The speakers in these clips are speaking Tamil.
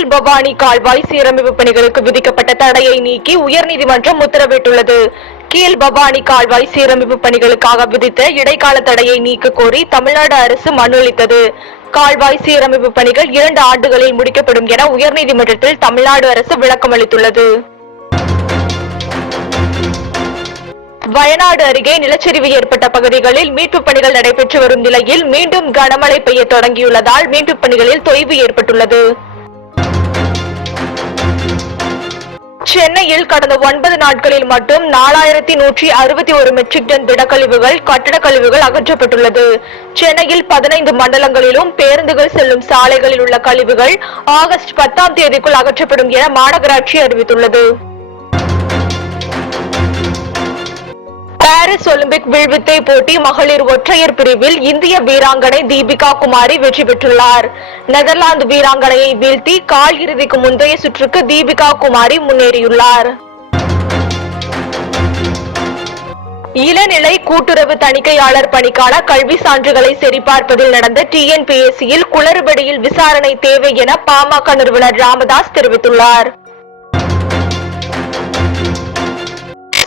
கீழ்பவானி கால்வாய் சீரமைப்பு பணிகளுக்கு விதிக்கப்பட்ட தடையை நீக்கி உயர்நீதிமன்றம் உத்தரவிட்டுள்ளது. கீழ்பவானி கால்வாய் சீரமைப்பு பணிகளுக்காக விதித்த இடைக்கால தடையை நீக்க கோரி தமிழ்நாடு அரசு மனு அளித்தது. கால்வாய் சீரமைப்பு பணிகள் 2 ஆண்டுகளில் முடிக்கப்படும் என உயர்நீதிமன்றத்தில் தமிழ்நாடு அரசு விளக்கம் அளித்துள்ளது. வயநாடு அருகே நிலச்சரிவு ஏற்பட்ட பகுதிகளில் மீட்புப் பணிகள் நடைபெற்று வரும் நிலையில் மீண்டும் கனமழை பெய்ய தொடங்கியுள்ளதால் மீட்புப் பணிகளில் தொய்வு ஏற்பட்டுள்ளது. சென்னையில் கடந்த 9 நாட்களில் மட்டும் 4161 மெட்ரிக் டன் திடக்கழிவுகள், கட்டடக் கழிவுகள் அகற்றப்பட்டுள்ளது. சென்னையில் 15 மண்டலங்களிலும் பேருந்துகள் செல்லும் சாலைகளில் உள்ள கழிவுகள் ஆகஸ்ட் 10ஆம் தேதிக்குள் அகற்றப்படும் என மாநகராட்சி அறிவித்துள்ளது. பாரிஸ் ஒலிம்பிக் வில்வித்தை போட்டி மகளிர் ஒற்றையர் பிரிவில் இந்திய வீராங்கனை தீபிகா குமாரி வெற்றி பெற்றுள்ளார். நெதர்லாந்து வீராங்கனையை வீழ்த்தி கால் இறுதிக்கு முந்தைய சுற்றுக்கு தீபிகா குமாரி முன்னேறியுள்ளார். இளநிலை கூட்டுறவு தணிக்கையாளர் பணிக்கான கல்வி சான்றுகளை சரிபார்ப்பதில் நடந்த TNPSC-யில் குளறுபடியில் விசாரணை தேவை என பாமக நிறுவனர் ராமதாஸ் தெரிவித்துள்ளார்.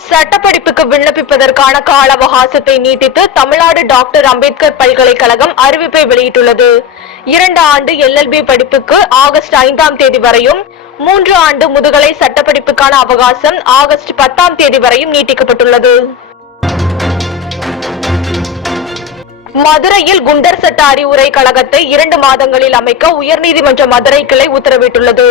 சட்டப்படிப்புக்கு விண்ணப்பிப்பதற்கான கால அவகாசத்தை நீட்டித்து தமிழ்நாடு டாக்டர் அம்பேத்கர் பல்கலைக்கழகம் அறிவிப்பை வெளியிட்டுள்ளது. 2 ஆண்டு LLB படிப்புக்கு ஆகஸ்ட் 5ஆம் தேதி வரையும், 3 ஆண்டு முதுகலை சட்டப்படிப்புக்கான அவகாசம் ஆகஸ்ட் 10ஆம் தேதி வரையும் நீட்டிக்கப்பட்டுள்ளது. மதுரையில் குண்டர் சட்ட அறிவுரை கழகத்தை 2 மாதங்களில் அமைக்க உயர்நீதிமன்ற மதுரை கிளை உத்தரவிட்டுள்ளது.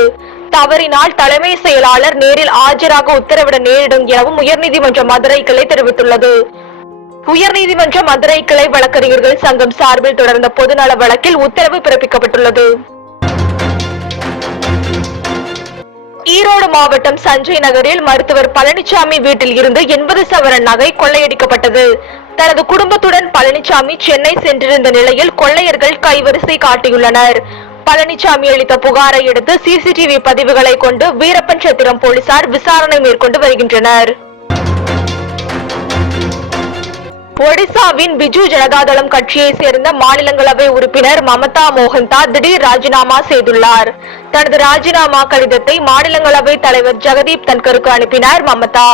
தவறினால் தலைமை செயலாளர் நேரில் ஆஜராக உத்தரவிட நேரிடும் எனவும் உயர்நீதிமன்ற மதுரை கிளை தெரிவித்துள்ளது. உயர்நீதிமன்ற மதுரை கிளை வழக்கறிஞர்கள் சங்கம் சார்பில் தொடர்ந்த பொதுநல வழக்கில் உத்தரவு பிறப்பிக்கப்பட்டுள்ளது. ஈரோடு மாவட்டம் சஞ்சய் நகரில் மருத்துவர் பழனிசாமி வீட்டில் இருந்து 80 சவரன் நகை கொள்ளையடிக்கப்பட்டது. தனது குடும்பத்துடன் பழனிசாமி சென்னை சென்றிருந்த நிலையில் கொள்ளையர்கள் கைவரிசை காட்டியுள்ளனர். பழனிசாமி அளித்த புகாரை அடுத்து CCTV பதிவுகளை கொண்டு வீரப்பன் சத்திரம் போலீசார் விசாரணை மேற்கொண்டு வருகின்றனர். ஒடிசாவின் பிஜு ஜனதாதளம் கட்சியை சேர்ந்த மாநிலங்களவை உறுப்பினர் மமதா மோகந்தா திடீர் ராஜினாமா செய்துள்ளார். தனது ராஜினாமா கடிதத்தை மாநிலங்களவை தலைவர் ஜெகதீப் தன்கருக்கு அனுப்பினார் மமதா.